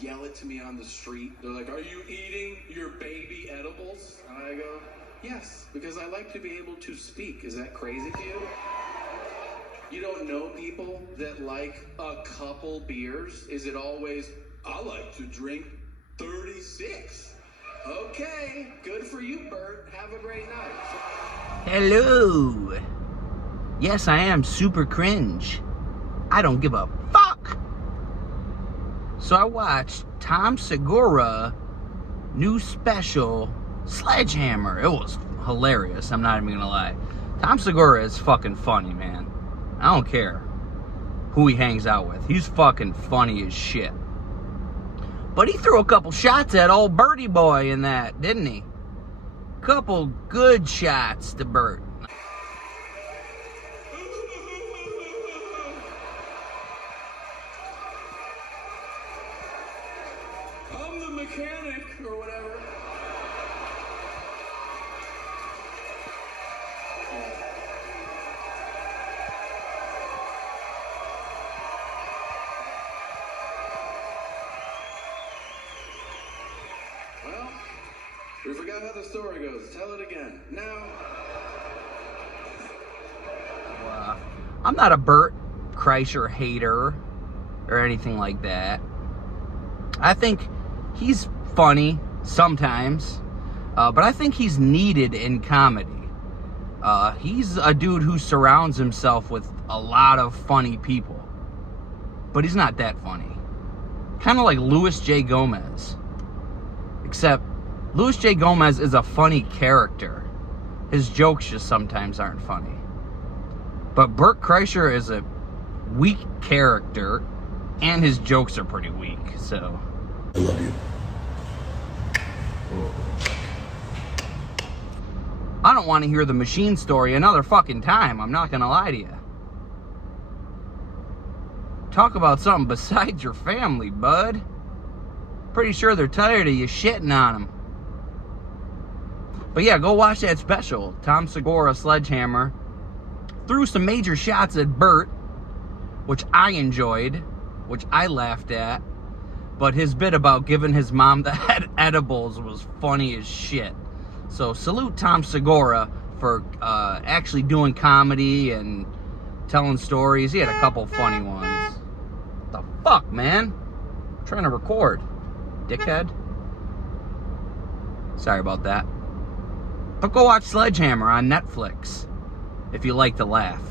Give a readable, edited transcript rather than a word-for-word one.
yell it to me on the street. They're like, "Are you eating your baby edibles?" And I go, "Yes, because I like to be able to speak." Is that crazy to you? You don't know people that like a couple beers? Is it always, "I like to drink 36. Okay, good for you, Bert. Have a great night. Hello. Yes, I am super cringe. I don't give a fuck. So I watched Tom Segura new special, Sledgehammer. It was hilarious, I'm not even gonna lie. Tom Segura is fucking funny, man. I don't care who he hangs out with. He's fucking funny as shit. But he threw a couple shots at old Bertie boy in that, didn't he? Couple good shots to Bert. I'm the mechanic, or whatever. Well, we forgot how the story goes. Tell it again. Now. I'm not a Bert Kreischer hater or anything like that. I think he's funny sometimes, but I think he's needed in comedy. He's a dude who surrounds himself with a lot of funny people, but he's not that funny. Kind of like Louis J. Gomez. Except Louis J. Gomez is a funny character. His jokes just sometimes aren't funny. But Bert Kreischer is a weak character, and his jokes are pretty weak, so. I love you. I don't want to hear the machine story another fucking time, I'm not gonna lie to you. Talk about something besides your family, bud. Pretty sure they're tired of you shitting on them. But yeah, go watch that special. Tom Segura, Sledgehammer. Threw some major shots at Bert, which I enjoyed, which I laughed at. But his bit about giving his mom the edibles was funny as shit. So salute Tom Segura for actually doing comedy and telling stories. He had a couple funny ones. What the fuck, man? I'm trying to record, dickhead. Sorry about that. But go watch Sledgehammer on Netflix if you like to laugh.